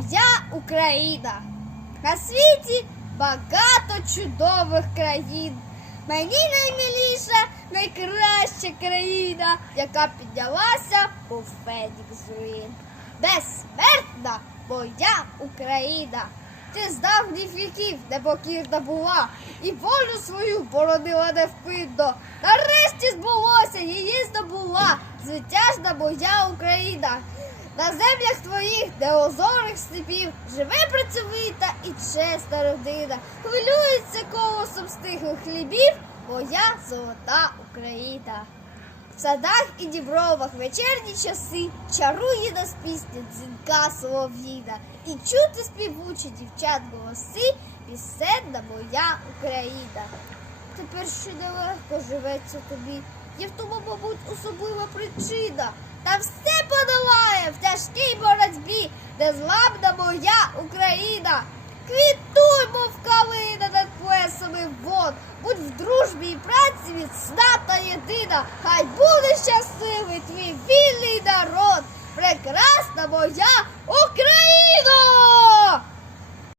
моя Україна. На світі багато чудових країн. Мені наймиліша, найкраща країна, яка піднялася у Фенікс з руїн. Безсмертна моя Україна. Ти з давніх віків непокірна була, і волю свою боронила невпинно. Нарешті збулося, її здобула звитяжна моя Україна. На землях твоїх, де озорих степів, живе працьовита і чесна родина. Хвилюється колосом стиглих хлібів, моя золота Україна. В садах і дібровах вечірні часи чарує нас пісня дзвінка солов'їна, і чути співучі дівчат голоси, пісенна моя Україна. Тепер ще нелегко живеться тобі, є в тому, мабуть, особлива причина. Та все подолає в боротьбі, де злабна моя Україна. Квітуй, мов калина над плесами вод, будь в дружбі і праці міцна та єдина, хай буде щасливий твій вільний народ, прекрасна моя